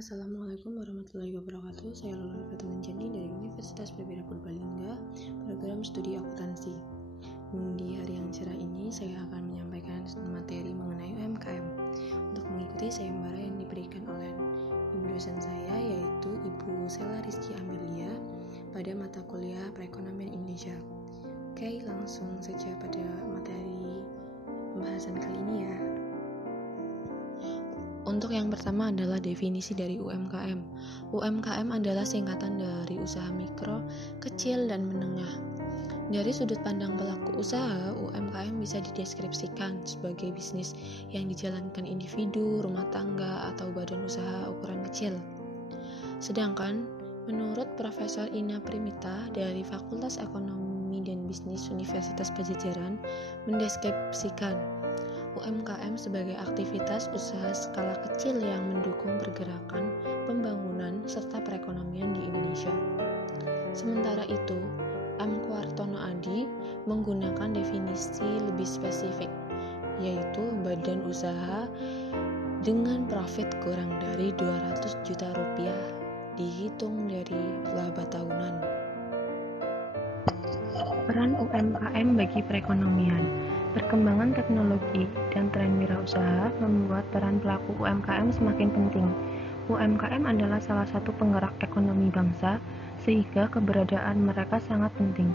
Assalamualaikum warahmatullahi wabarakatuh. Saya Lola Fatimah dari Universitas Berbeda Purbalingga, program studi akuntansi. Di hari yang cerah ini, saya akan menyampaikan materi mengenai UMKM. Untuk mengikuti sayembara yang diberikan oleh ibu dosen saya, yaitu Ibu Sela Rizky Amelia, pada mata kuliah Perekonomian Indonesia. Oke, langsung saja pada materi pembahasan kali ini ya. Untuk yang pertama adalah definisi dari UMKM. UMKM adalah singkatan dari usaha mikro, kecil, dan menengah. Dari sudut pandang pelaku usaha, UMKM bisa dideskripsikan sebagai bisnis yang dijalankan individu, rumah tangga, atau badan usaha ukuran kecil. Sedangkan, menurut Profesor Ina Primita dari Fakultas Ekonomi dan Bisnis Universitas Pajajaran, mendeskripsikan UMKM sebagai aktivitas usaha skala kecil yang mendukung pergerakan, pembangunan, serta perekonomian di Indonesia. Sementara itu, M. Kuartono Adi menggunakan definisi lebih spesifik, yaitu badan usaha dengan profit kurang dari 200 juta rupiah dihitung dari laba tahunan. Peran UMKM bagi perekonomian. Perkembangan teknologi dan tren wirausaha membuat peran pelaku UMKM semakin penting. UMKM adalah salah satu penggerak ekonomi bangsa, sehingga keberadaan mereka sangat penting.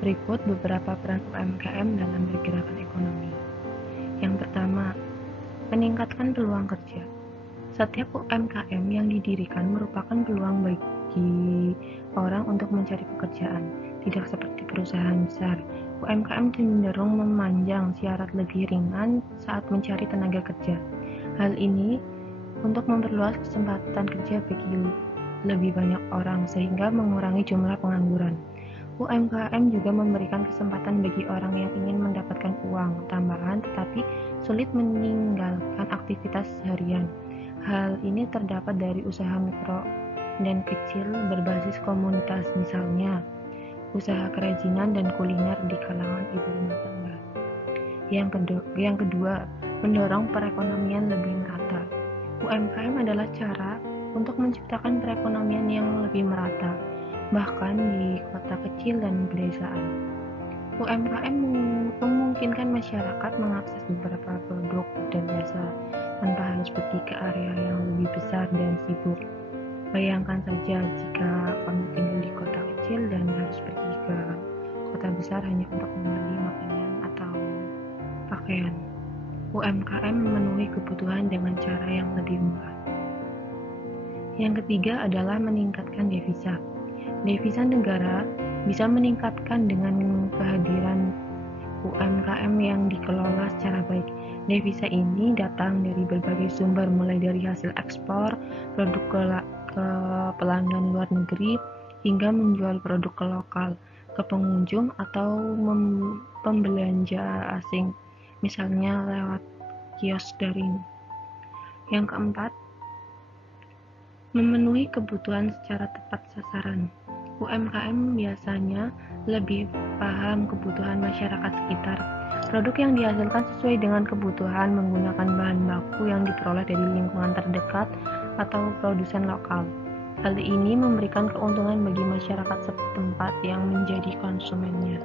Berikut beberapa peran UMKM dalam pergerakan ekonomi. Yang pertama, meningkatkan peluang kerja. Setiap UMKM yang didirikan merupakan peluang bagi orang untuk mencari pekerjaan. Tidak seperti perusahaan besar, UMKM cenderung memanjang syarat lebih ringan saat mencari tenaga kerja. Hal ini untuk memperluas kesempatan kerja bagi lebih banyak orang sehingga mengurangi jumlah pengangguran. UMKM juga memberikan kesempatan bagi orang yang ingin mendapatkan uang tambahan tetapi sulit meninggalkan aktivitas harian. Hal ini terdapat dari usaha mikro dan kecil berbasis komunitas, misalnya usaha kerajinan dan kuliner di kalangan ibu rumah tangga. Yang kedua, mendorong perekonomian lebih merata. UMKM adalah cara untuk menciptakan perekonomian yang lebih merata, bahkan di kota kecil dan pedesaan. UMKM memungkinkan masyarakat mengakses beberapa produk dan jasa tanpa harus pergi ke area yang lebih besar dan sibuk. Bayangkan saja jika kamu tinggal di kota kecil dan harus pergi ke kota besar hanya untuk membeli makanan atau pakaian. UMKM memenuhi kebutuhan dengan cara yang lebih murah. Yang ketiga adalah meningkatkan devisa. Devisa negara bisa meningkatkan dengan kehadiran UMKM yang dikelola secara baik. Devisa ini datang dari berbagai sumber, mulai dari hasil ekspor, produk ke pelanggan luar negeri, hingga menjual produk ke lokal, ke pengunjung atau pembelanja asing, misalnya lewat kios daring. Yang keempat, memenuhi kebutuhan secara tepat sasaran. UMKM biasanya lebih paham kebutuhan masyarakat sekitar. Produk yang dihasilkan sesuai dengan kebutuhan menggunakan bahan baku yang diperoleh dari lingkungan terdekat atau produsen lokal. Hal ini memberikan keuntungan bagi masyarakat setempat yang menjadi konsumennya.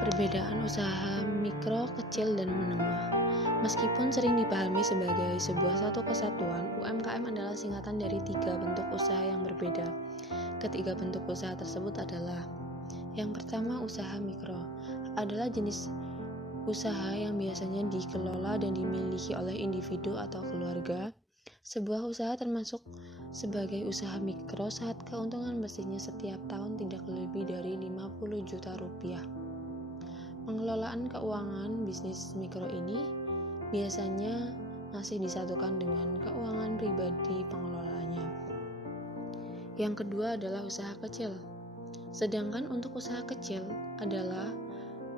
Perbedaan usaha mikro, kecil, dan menengah. Meskipun sering dipahami sebagai sebuah satu kesatuan, UMKM adalah singkatan dari 3 bentuk usaha yang berbeda. Ketiga bentuk usaha tersebut adalah: yang pertama, usaha mikro adalah jenis usaha yang biasanya dikelola dan dimiliki oleh individu atau keluarga. Sebuah usaha termasuk sebagai usaha mikro saat keuntungan bersihnya setiap tahun tidak lebih dari 50 juta rupiah. Pengelolaan keuangan bisnis mikro ini biasanya masih disatukan dengan keuangan pribadi pengelolanya. Yang kedua adalah usaha kecil. Sedangkan untuk usaha kecil adalah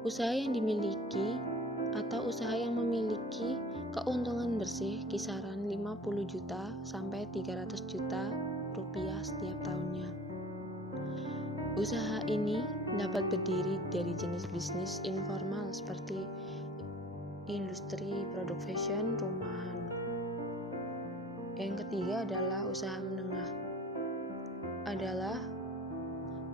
usaha yang dimiliki atau usaha yang memiliki keuntungan bersih kisaran 50 juta sampai 300 juta rupiah setiap tahunnya. Usaha ini dapat berdiri dari jenis bisnis informal seperti industri produk fashion, rumahan. Yang ketiga adalah usaha menengah. Adalah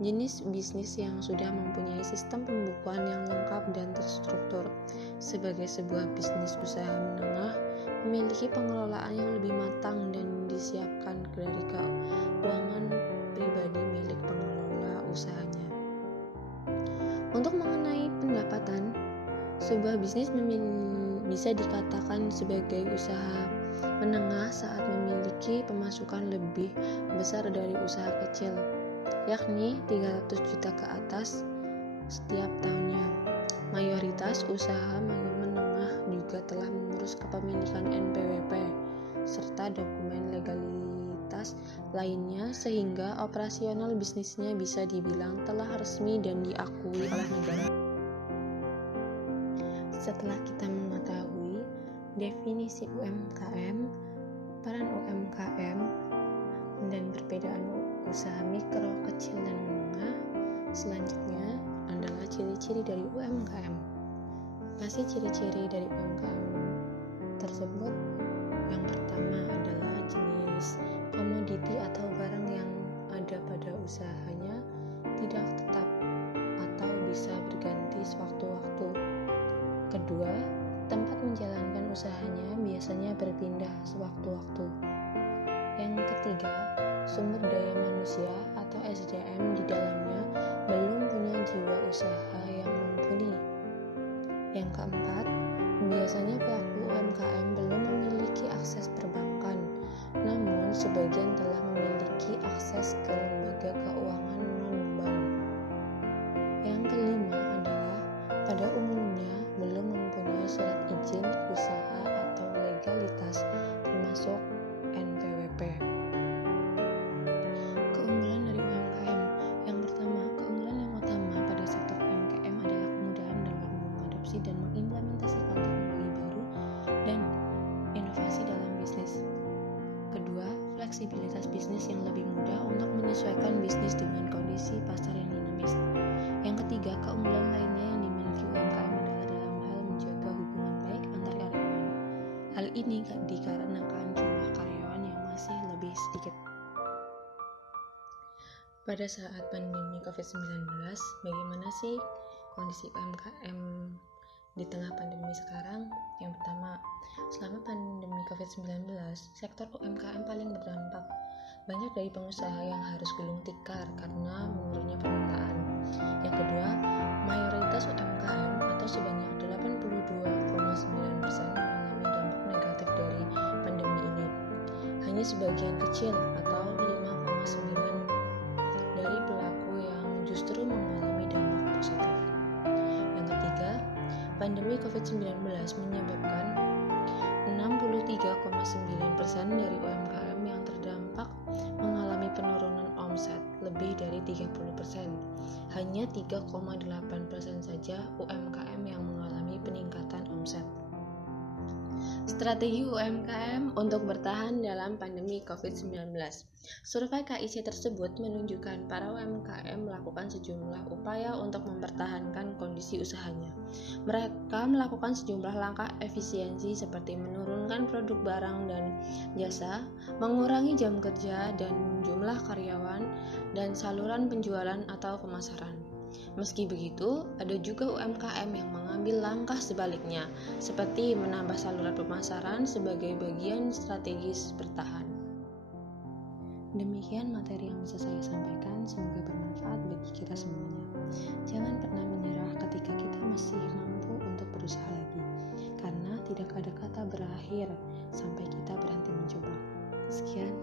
jenis bisnis yang sudah mempunyai sistem pembukuan yang lengkap dan terstruktur. Sebagai sebuah bisnis usaha menengah, memiliki pengelolaan yang lebih matang dan disiapkan dari keuangan pribadi milik pengelola usahanya. Untuk mengenai pendapatan, sebuah bisnis bisa dikatakan sebagai usaha menengah saat memiliki pemasukan lebih besar dari usaha kecil, yakni 300 juta ke atas setiap tahunnya. Mayoritas usaha menengah juga telah mengurus kepemilikan NPWP serta dokumen legalitas lainnya sehingga operasional bisnisnya bisa dibilang telah resmi dan diakui oleh negara. Setelah kita mengetahui definisi UMKM, peran UMKM, dan perbedaan usaha mikro, kecil, dan menengah, selanjutnya adalah ciri-ciri dari UMKM. Masih ciri-ciri dari UMKM tersebut, yang pertama adalah jenis komoditi atau barang yang ada pada usahanya tidak tetap atau bisa berganti sewaktu-waktu. Kedua, tempat menjalankan usahanya biasanya berpindah sewaktu-waktu. Yang ketiga, sumber daya manusia atau SDM di dalamnya belum punya jiwa usaha yang mumpuni. Yang keempat, biasanya pelaku UMKM belum memiliki akses perbankan, namun sebagian telah memiliki akses ke lembaga keuangan non-bank. Yang kelima adalah pada umumnya belum mempunyai surat izin usaha atau legalitas termasuk NPWP. Keunggulan dari UMKM. Yang pertama, keunggulan yang utama pada sektor UMKM adalah kemudahan dalam mengadopsi dan mengimplementasikan teknologi baru dan inovasi dalam bisnis. Kedua, fleksibilitas bisnis yang lebih mudah untuk menyesuaikan bisnis dengan kondisi pasar yang dinamis. Yang ketiga, keunggulan lainnya yang dimiliki UMKM adalah dalam hal menjaga hubungan baik antar karyawan. Hal ini dikarenakan jumlah karyawan yang masih lebih sedikit. Pada saat pandemi COVID-19, bagaimana sih kondisi UMKM di tengah pandemi sekarang? Yang pertama, selama pandemi COVID-19, sektor UMKM paling berdampak. Banyak dari pengusaha yang harus gulung tikar karena menurunnya permintaan. Yang kedua, mayoritas UMKM atau sebanyak 82,9% mengalami dampak negatif dari pandemi ini. Hanya sebagian kecil atau 5,9% dari pelaku yang justru mengalami dampak positif. Yang ketiga, pandemi COVID-19 menyebabkan 63,9% dari UMKM yang terdampak mengalami penurunan omset lebih dari 30%. Hanya 3,8% saja UMKM yang mengalami peningkatan omset. Strategi UMKM untuk bertahan dalam pandemi COVID-19. Survei KIC tersebut menunjukkan para UMKM melakukan sejumlah upaya untuk mempertahankan kondisi usahanya. Mereka melakukan sejumlah langkah efisiensi seperti menurunkan produk barang dan jasa, mengurangi jam kerja dan jumlah karyawan, dan saluran penjualan atau pemasaran. Meski begitu, ada juga UMKM yang mengambil langkah sebaliknya, seperti menambah saluran pemasaran sebagai bagian strategis bertahan. Demikian materi yang bisa saya sampaikan, semoga bermanfaat bagi kita semuanya. Jangan pernah menyerah ketika kita masih mampu untuk berusaha lagi, karena tidak ada kata berakhir sampai kita berhenti mencoba. Sekian,